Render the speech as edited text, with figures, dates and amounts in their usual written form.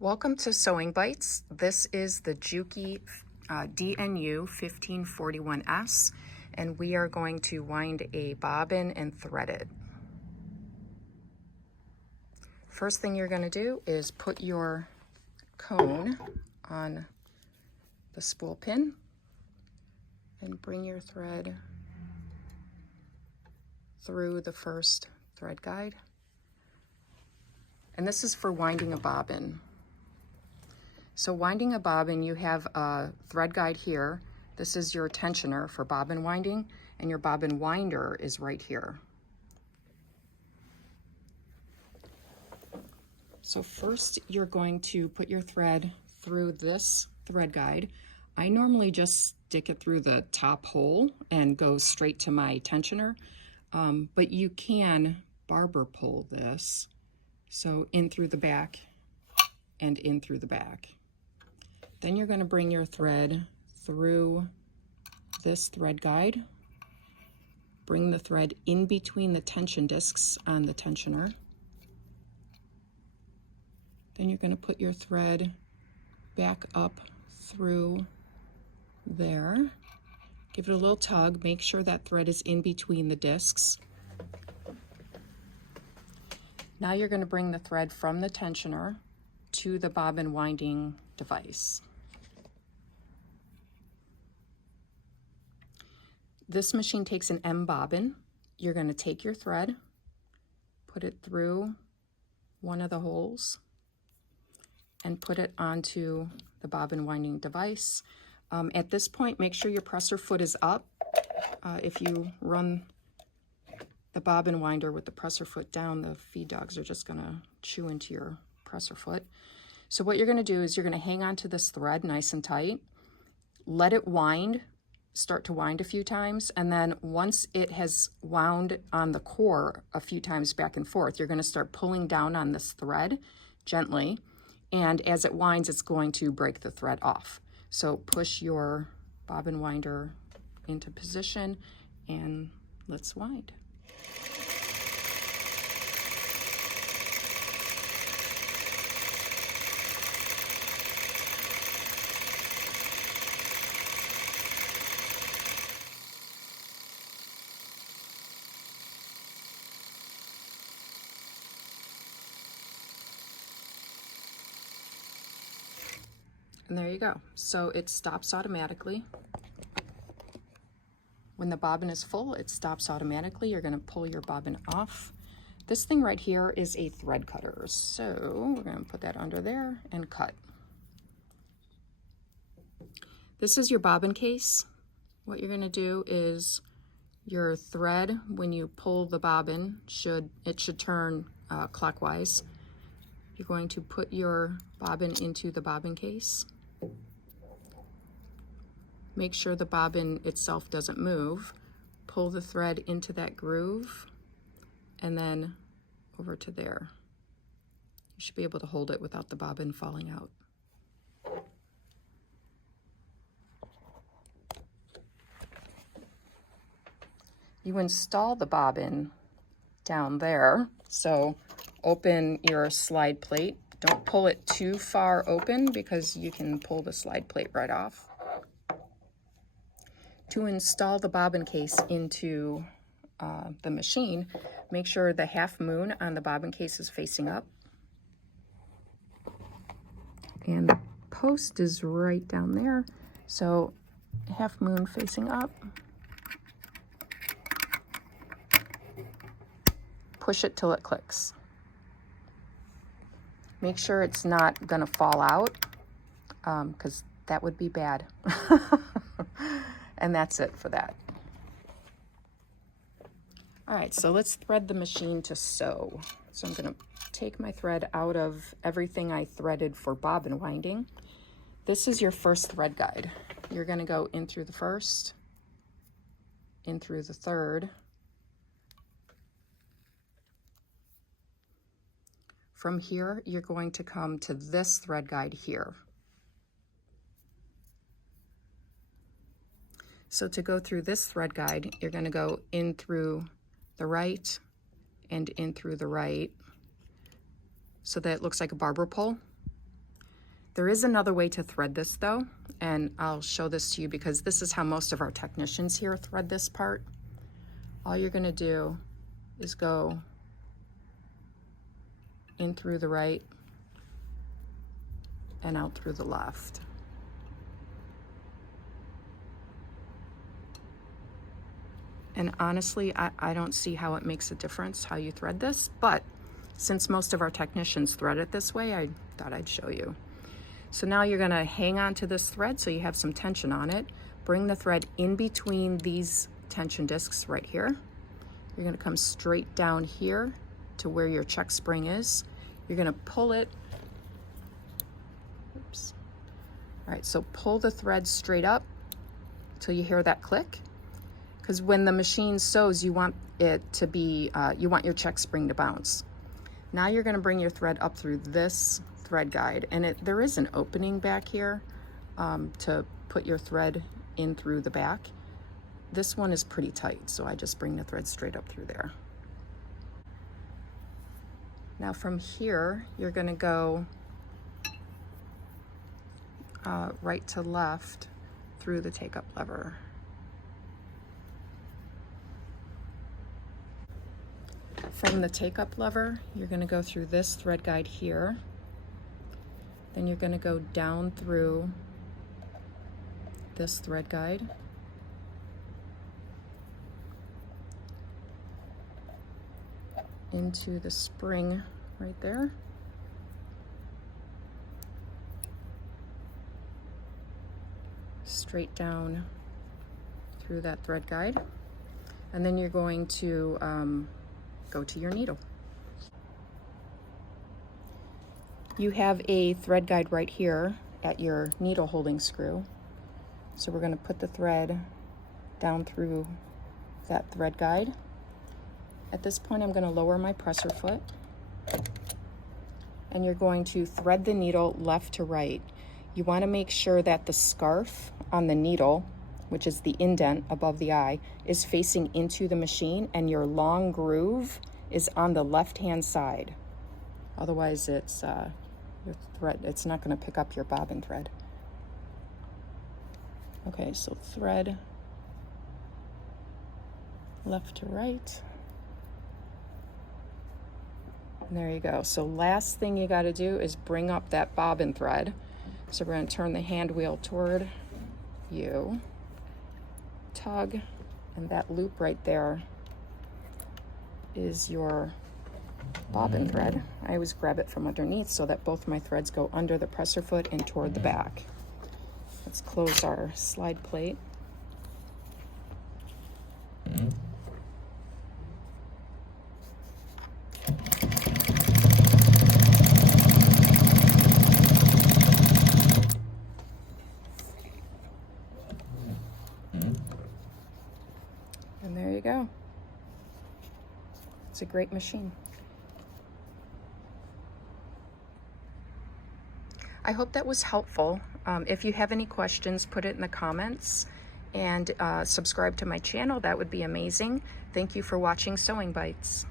Welcome to Sewing Bites. This is the Juki DNU1541S, and we are going to wind a bobbin and thread it. First thing you're going to do is put your cone on the spool pin and bring your thread through the first thread guide. And this is for winding a bobbin. So winding a bobbin, you have a thread guide here. This is your tensioner for bobbin winding, and your bobbin winder is right here. So first you're going to put your thread through this thread guide. I normally just stick it through the top hole and go straight to my tensioner, but you can barber pull this. So in through the back and in through the back. Then you're going to bring your thread through this thread guide. Bring the thread in between the tension discs on the tensioner. Then you're going to put your thread back up through there. Give it a little tug. Make sure that thread is in between the discs. Now you're going to bring the thread from the tensioner to the bobbin winding device. This machine takes an M bobbin. You're going to take your thread, put it through one of the holes, and put it onto the bobbin winding device. At this point, make sure your presser foot is up. If you run the bobbin winder with the presser foot down, the feed dogs are just going to chew into your presser foot. So what you're going to do is you're going to hang on to this thread nice and tight, let it wind, start to wind a few times, and then once it has wound on the core a few times back and forth, you're going to start pulling down on this thread gently, and as it winds, it's going to break the thread off. So push your bobbin winder into position and let's wind. And there you go. So it stops automatically. When the bobbin is full, it stops automatically. You're going to pull your bobbin off. This thing right here is a thread cutter. So we're going to put that under there and cut. This is your bobbin case. What you're going to do is your thread, when you pull the bobbin, should turn clockwise. You're going to put your bobbin into the bobbin case. Make sure the bobbin itself doesn't move. Pull the thread into that groove and then over to there. You should be able to hold it without the bobbin falling out. You install the bobbin down there. So open your slide plate. Don't pull it too far open because you can pull the slide plate right off. To install the bobbin case into the machine, make sure the half moon on the bobbin case is facing up. And the post is right down there. So half moon facing up. Push it till it clicks. Make sure it's not going to fall out because that would be bad. And that's it for that. All right, so let's thread the machine to sew. So I'm going to take my thread out of everything I threaded for bobbin winding. This is your first thread guide. You're going to go in through the first, in through the third. From here, you're going to come to this thread guide here. So to go through this thread guide, you're going to go in through the right and in through the right so that it looks like a barber pole. There is another way to thread this though, and I'll show this to you because this is how most of our technicians here thread this part. All you're going to do is go in through the right and out through the left. And honestly, I don't see how it makes a difference how you thread this, but since most of our technicians thread it this way, I thought I'd show you. So now you're gonna hang on to this thread so you have some tension on it. Bring the thread in between these tension discs right here. You're gonna come straight down here to where your check spring is. You're gonna pull it. Oops. All right, so pull the thread straight up till you hear that click. Because when the machine sews, you want it to be, you want your check spring to bounce. Now you're gonna bring your thread up through this thread guide, and there is an opening back here to put your thread in through the back. This one is pretty tight, so I just bring the thread straight up through there. Now from here, you're gonna go right to left through the take-up lever. From the take-up lever, you're going to go through this thread guide here. Then you're going to go down through this thread guide. Into the spring right there. Straight down through that thread guide. And then you're going to go to your needle. You have a thread guide right here at your needle holding screw. So we're going to put the thread down through that thread guide. At this point, I'm going to lower my presser foot. And you're going to thread the needle left to right. You want to make sure that the scarf on the needle, which is the indent above the eye, is facing into the machine, and your long groove is on the left-hand side. Otherwise, it's your thread. It's not going to pick up your bobbin thread. Okay, so thread left to right. And there you go. So last thing you got to do is bring up that bobbin thread. So we're going to turn the hand wheel toward you. Tug, and that loop right there is your bobbin thread. I always grab it from underneath so that both my threads go under the presser foot and toward the back. Let's close our slide plate. And there you go. It's a great machine. I hope that was helpful. If you have any questions, put it in the comments, and subscribe to my channel. That would be amazing. Thank you for watching Sewing Bites.